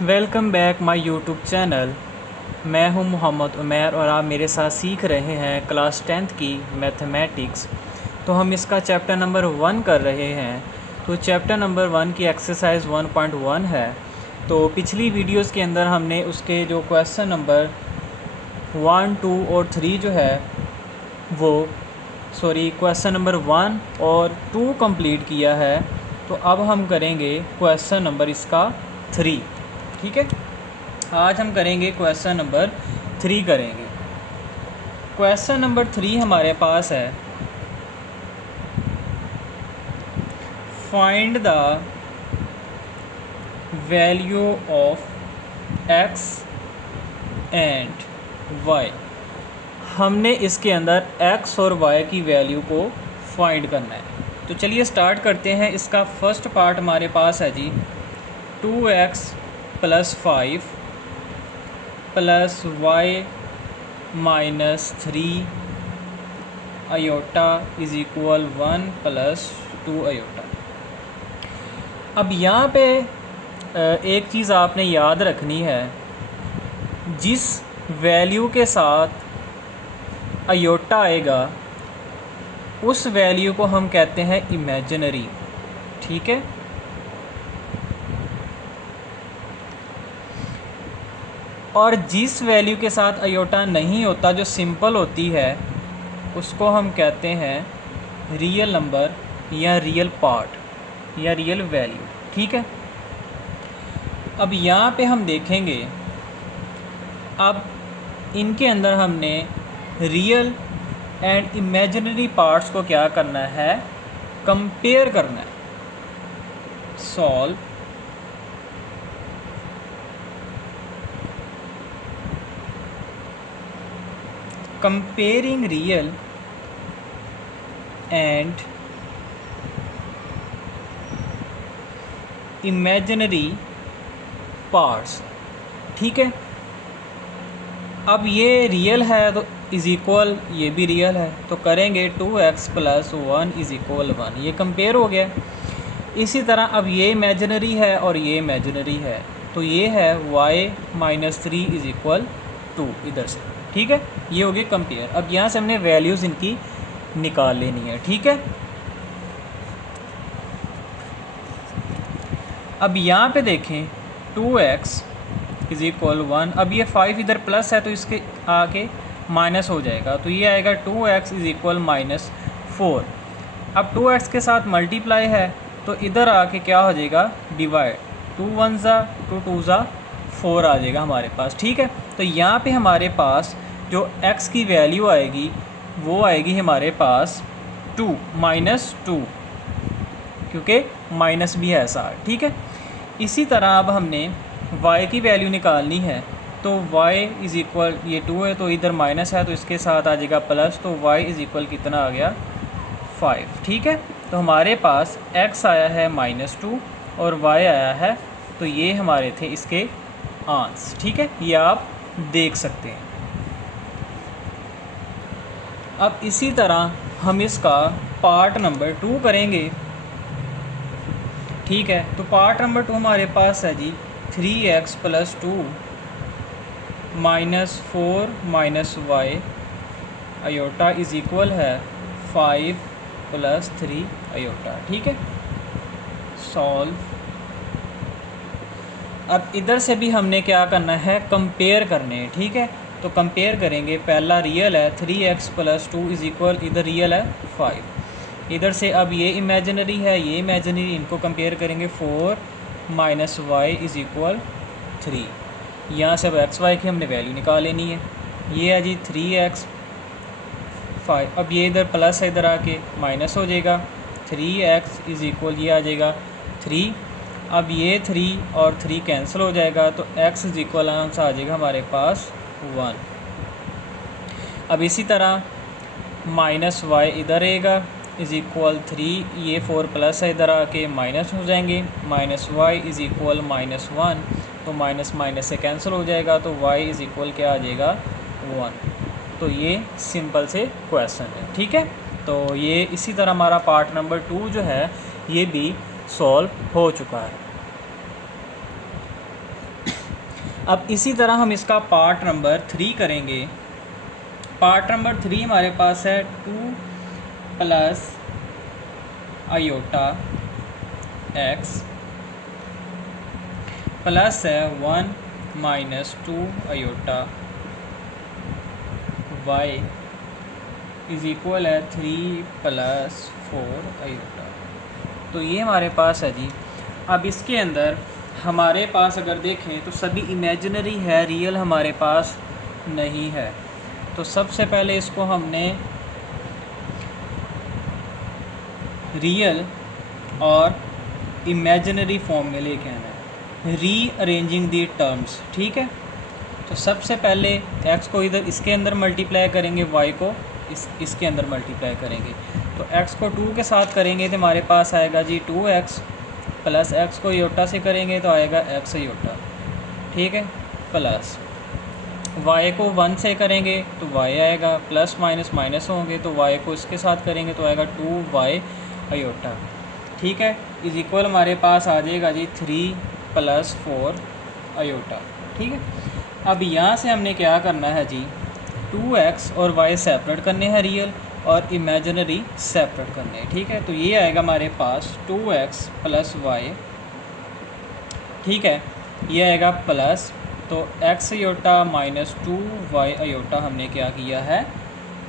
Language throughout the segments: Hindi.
Welcome back my YouTube channel. मैं हूं मोहम्मद उमैर और आप मेरे साथ सीख रहे हैं क्लास 10th की मैथमेटिक्स। तो हम इसका चैप्टर नंबर 1 कर रहे हैं। तो चैप्टर नंबर 1 की एक्सरसाइज 1.1 है। तो पिछली वीडियोस के अंदर हमने उसके जो क्वेश्चन नंबर 1, 2 और 3 जो है वो क्वेश्चन नंबर 1 और 2 कंप्लीट किया है। तो अब हम करेंगे क्वेश्चन नंबर इसका 3। ठीक है, आज हम करेंगे क्वेश्चन नंबर 3 करेंगे। क्वेश्चन नंबर 3 हमारे पास है, find the value of x and y। हमने इसके अंदर x और y की वैल्यू को फाइंड करना है। तो चलिए स्टार्ट करते हैं। इसका फर्स्ट पार्ट हमारे पास है जी 2x + 5 + y - 3 iota is equal 1 + 2 iota. अब यहाँ पे एक चीज़ आपने याद रखनी है, जिस वैल्यू के साथ आयोटा आएगा उस वैल्यू को हम कहते हैं इमेजिनरी। ठीक है, और जिस वैल्यू के साथ आयोटा नहीं होता, जो सिंपल होती है, उसको हम कहते हैं रियल नंबर या रियल पार्ट या रियल वैल्यू। ठीक है, अब यहाँ पे हम देखेंगे, अब इनके अंदर हमने रियल एंड इमेजिनरी पार्ट्स को क्या करना है, कंपेयर करना है। Solve comparing real and imaginary parts. ठीक है, अब ये रियल है तो इज़ इक्वल ये भी रियल है, तो करेंगे 2x + 1 इज़ इक्वल 1। ये कंपेयर हो गया। इसी तरह अब ये इमेजिनरी है और ये इमेजिनरी है, तो ये है y - 3 इज़ इक्वल 2 इधर से। ठीक है, ये हो गया कंपेयर। अब यहाँ से हमने वैल्यूज़ इनकी निकाल लेनी है। ठीक है, अब यहाँ पे देखें 2x इज़ इक्वल 1। अब ये 5 इधर प्लस है तो इसके आगे माइनस हो जाएगा, तो ये आएगा 2x इज़ इक्वल -4। अब 2x के साथ मल्टीप्लाई है तो इधर आके क्या हो जाएगा, डिवाइड। 2 1 ज़ा 2 2 ज़ा 4 आ जाएगा हमारे पास। ठीक है, तो यहाँ पे हमारे पास जो x की वैल्यू आएगी वो आएगी हमारे पास 2 -2, क्योंकि माइनस भी है साथ। ठीक है, इसी तरह अब हमने y की वैल्यू निकालनी है, तो y इज़ इक्वल, ये 2 है तो इधर माइनस है तो इसके साथ आ जाएगा प्लस, तो y इज़ इक्वल कितना आ गया, 5। ठीक है, तो हमारे पास x आया है -2 और y आया है, तो ये हमारे थे इसके आंसर। ठीक है, ये आप देख सकते हैं। अब इसी तरह हम इसका पार्ट नंबर 2 करेंगे। ठीक है, तो पार्ट नंबर 2 हमारे पास है जी 3x + 2 -4 - y iota is equal है 5 + 3 आयोटा। ठीक है, सॉल्व। अब इधर से भी हमने क्या करना है, कंपेयर करने हैं। ठीक है, तो कंपेयर करेंगे। पहला रियल है 3x + 2 इज़ इक्वल, इधर रियल है 5। इधर से अब ये इमेजिनरी है, ये इमेजिनरी, इनको कंपेयर करेंगे। 4 - y इज़ इक्वल 3। यहाँ से अब एक्स वाई की हमने वैल्यू निकाल लेनी है। ये है जी 3x 5। अब ये इधर प्लस है, इधर आके माइनस हो जाएगा। 3x इज़ इक्वल, ये आ जाएगा 3। अब ये 3 और 3 कैंसिल हो जाएगा, तो x इज़ इक्वल आंसर आ जाएगा हमारे पास 1। अब इसी तरह -y इधर रहेगा इज़ इक्वल 3, ये 4 प्लस है, इधर आके माइनस हो जाएंगे। -y इज़ इक्वल -1, तो माइनस माइनस से कैंसिल हो जाएगा, तो y इज़ इक्वल क्या आ जाएगा, 1। तो ये सिंपल से क्वेश्चन है। ठीक है, तो ये इसी तरह हमारा पार्ट नंबर 2 जो है ये भी सॉल्व हो चुका है। अब इसी तरह हम इसका पार्ट नंबर 3 करेंगे। पार्ट नंबर 3 हमारे पास है 2 प्लस आयोटा एक्स प्लस है 1 minus 2 iota Y is equal है 3 प्लस 4 आयोटा। तो ये हमारे पास है जी। अब इसके अंदर हमारे पास अगर देखें तो सभी इमेजिनरी है, रियल हमारे पास नहीं है। तो सबसे पहले इसको हमने रियल और इमेजिनरी फॉर्म में लेके आना है, रीअरेंजिंग दी टर्म्स। ठीक है, तो सबसे पहले x को इधर इसके अंदर मल्टीप्लाई करेंगे, y को इसके अंदर मल्टीप्लाई करेंगे। तो x को 2 के साथ करेंगे तो हमारे पास आएगा जी 2x प्लस x को योटा से करेंगे तो आएगा x योटा। ठीक है, प्लस y को 1 से करेंगे तो y आएगा, प्लस माइनस माइनस होंगे तो y को इसके साथ करेंगे तो आएगा 2y अयोटा। ठीक है, इज इक्वल हमारे पास आ जाएगा जी 3 प्लस 4 अयोटा। ठीक है, अब यहाँ से हमने क्या करना है जी, 2x और y सेपरेट करने हैं रियल और इमेजिनरी सेपरेट करने हैं। ठीक है, तो ये आएगा हमारे पास 2x प्लस y। ठीक है, ये आएगा प्लस, तो x aorta minus 2y aorta हमने क्या किया है,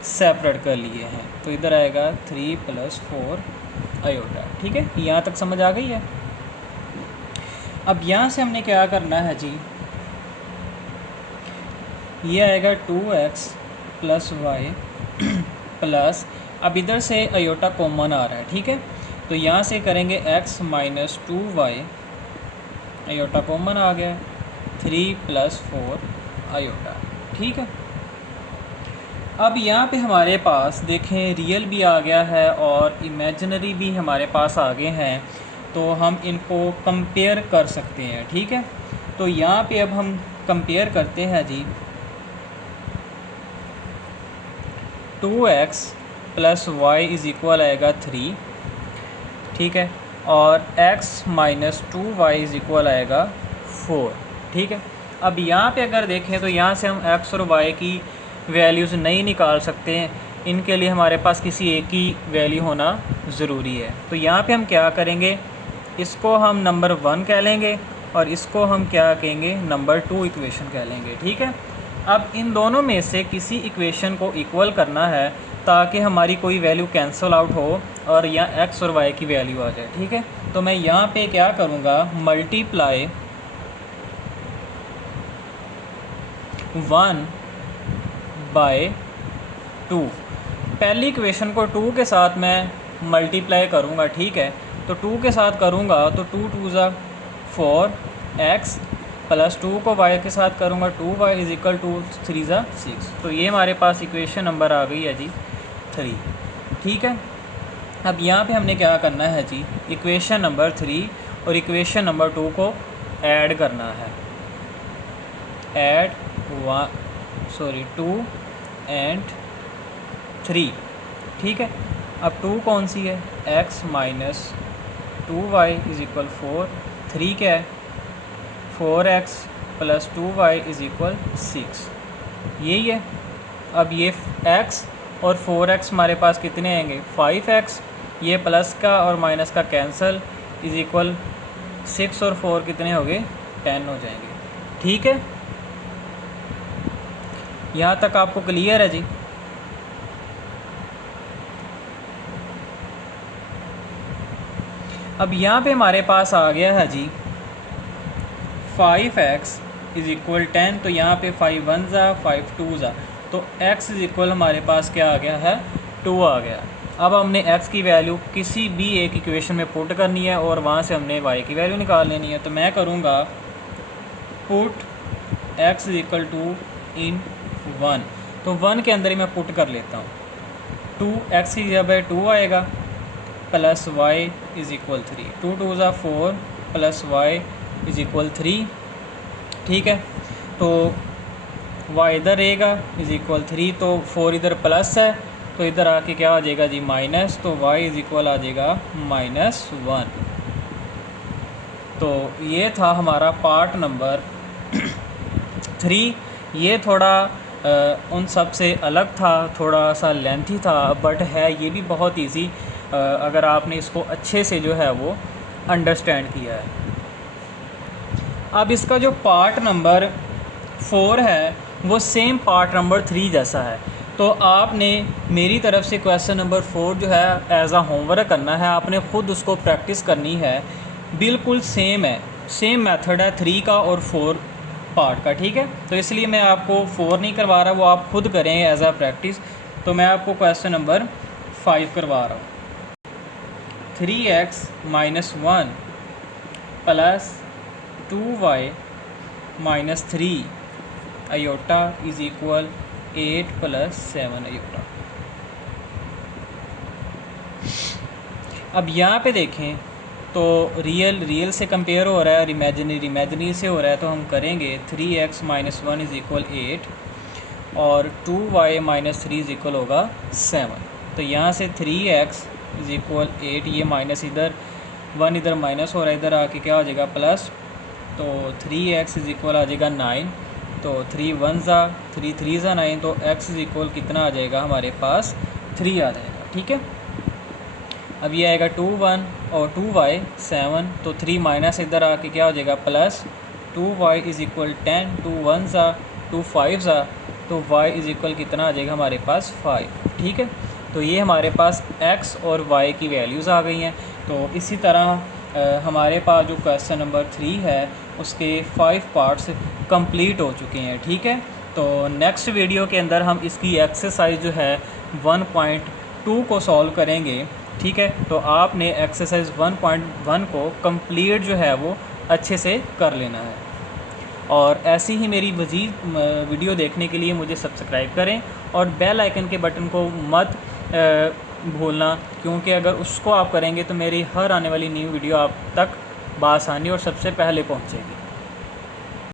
सेपरेट कर लिए हैं। तो इधर आएगा 3 प्लस 4 अयोटा। ठीक है, यहाँ तक समझ आ गई है। अब यहाँ से हमने क्या करना है जी, ये आएगा 2x प्लस वाई प्लस, अब इधर से अयोटा कॉमन आ रहा है। ठीक है, तो यहाँ से करेंगे x minus 2y, iota common आ गया, 3 प्लस 4 अयोटा। ठीक है, अब यहाँ पे हमारे पास देखें रियल भी आ गया है और इमेजिनरी भी हमारे पास आ गए हैं, तो हम इनको कंपेयर कर सकते हैं। ठीक है, तो यहाँ पे अब हम कंपेयर करते हैं जी, 2x plus Y is equal आएगा 3। ठीक है, और x minus 2y is equal आएगा 4। ठीक है, अब यहाँ पे अगर देखें तो यहाँ से हम x और y की वैल्यूज़ नहीं निकाल सकते हैं, इनके लिए हमारे पास किसी एक ही वैल्यू होना ज़रूरी है। तो यहाँ पे हम क्या करेंगे, इसको हम नंबर 1 कह लेंगे और इसको हम क्या कहेंगे, नंबर 2 इक्वेशन कह लेंगे। ठीक है, अब इन दोनों में से किसी इक्वेशन को इक्वल करना है ताकि हमारी कोई वैल्यू कैंसिल आउट हो और यहाँ x और y की वैल्यू आ जाए। ठीक है, तो मैं यहाँ पे क्या करूँगा, मल्टीप्लाई 1 बाय 2। पहली इक्वेशन को 2 के साथ मैं मल्टीप्लाई करूँगा। ठीक है, तो 2 के साथ करूँगा तो 2 2 ज़ा 4x प्लस 2 को y के साथ करूँगा 2y इज़ इक्वल टू 3 ज़ा 6। तो ये हमारे पास इक्वेशन नंबर आ गई है जी 3। ठीक है, अब यहाँ पे हमने क्या करना है जी, इक्वेशन नंबर 3 और इक्वेशन नंबर 2 को ऐड करना है। Add 2 and 3। ठीक है, अब 2 कौन सी है, x minus 2y is equal 4, 3 क्या है 4x plus 2y is equal 6, यही है। अब ये x और 4x हमारे पास कितने आएंगे, 5x, ये प्लस का और माइनस का कैंसिल इज़ इक्वल 6 और 4 कितने हो गए, 10 हो जाएंगे। ठीक है, यहाँ तक आपको क्लियर है जी। अब यहाँ पे हमारे पास आ गया है जी 5x इज़ इक्वल 10, तो यहाँ पे 5 1 ज़ा 5 2 ज़ा, तो x इज़ इक्वल हमारे पास क्या आ गया है, 2 आ गया। अब हमने x की वैल्यू किसी भी एक इक्वेशन में पुट करनी है और वहाँ से हमने y की वैल्यू निकाल लेनी है। तो मैं करूँगा put x is equal to in 1, तो 1 के अंदर ही मैं पुट कर लेता हूँ। 2x की जगह 2 आएगा प्लस y इज़ इक्वल 3, 2 2 ज़ा 4 प्लस y इज़ इक्वल 3। ठीक है, तो y इधर रहेगा इज़ इक्वल 3, तो 4 इधर प्लस है तो इधर आके क्या आ जाएगा जी माइनस, तो y इज़ इक्वल आ जाएगा -1। तो ये था हमारा पार्ट नंबर 3 ये थोड़ा उन सब से अलग था, थोड़ा सा लेंथी था, बट है ये भी बहुत इजी अगर आपने इसको अच्छे से जो है वो अंडरस्टैंड किया है। अब इसका जो पार्ट नंबर 4 है वो सेम पार्ट नंबर 3 जैसा है, तो आपने मेरी तरफ से क्वेश्चन नंबर 4 जो है एज अ होमवर्क करना है, आपने ख़ुद उसको प्रैक्टिस करनी है। बिल्कुल सेम है, सेम मेथड है 3 का और 4 पार्ट का, ठीक है। तो इसलिए मैं आपको 4 नहीं करवा रहा, वो आप खुद करें एज अ प्रैक्टिस। तो मैं आपको क्वेश्चन नंबर 5 करवा रहा हूँ। 3x - 1 plus 2y - 3 iota is equal 8 + 7 iota. अब यहाँ पे देखें तो रियल से कंपेयर हो रहा है और इमेजिनरी से हो रहा है, तो हम करेंगे 3x - 1 इज़ इक्वल 8 और 2y - 3 इज़ इक्वल होगा 7। तो यहाँ से 3x इज़ इक्वल 8, ये माइनस इधर 1 इधर माइनस हो रहा है, इधर आके क्या हो जाएगा प्लस, तो 3x इज़ इक्वल आ जाएगा 9, तो 3 1 ज़ा 3 3 ज़ा 9, तो x इज़ इक्वल कितना आ जाएगा हमारे पास 3 आ जाएगा, ठीक है। अब ये आएगा 2 1 और 2y 7, तो 3 माइनस इधर आके क्या हो जाएगा प्लस, 2y इज़ इक्वल 10, 2 1 ज़ा 2 5 ज़ा, तो y इज़ इक्वल कितना आ जाएगा हमारे पास 5, ठीक है। तो ये हमारे पास x और y की वैल्यूज़ आ गई हैं। तो इसी तरह हमारे पास जो क्वेश्चन नंबर 3 है उसके 5 पार्ट्स कंप्लीट हो चुके हैं, ठीक है। तो नेक्स्ट वीडियो के अंदर हम इसकी एक्सरसाइज जो है 1.2 को सॉल्व करेंगे, ठीक है। तो आपने एक्सरसाइज 1.1 को कंप्लीट जो है वो अच्छे से कर लेना है। और ऐसी ही मेरी मज़ीद वीडियो देखने के लिए मुझे सब्सक्राइब करें और बेल आइकन के बटन को मत भूलना, क्योंकि अगर उसको आप करेंगे तो मेरी हर आने वाली न्यू वीडियो आप तक बआसानी और सबसे पहले पहुंचेगी।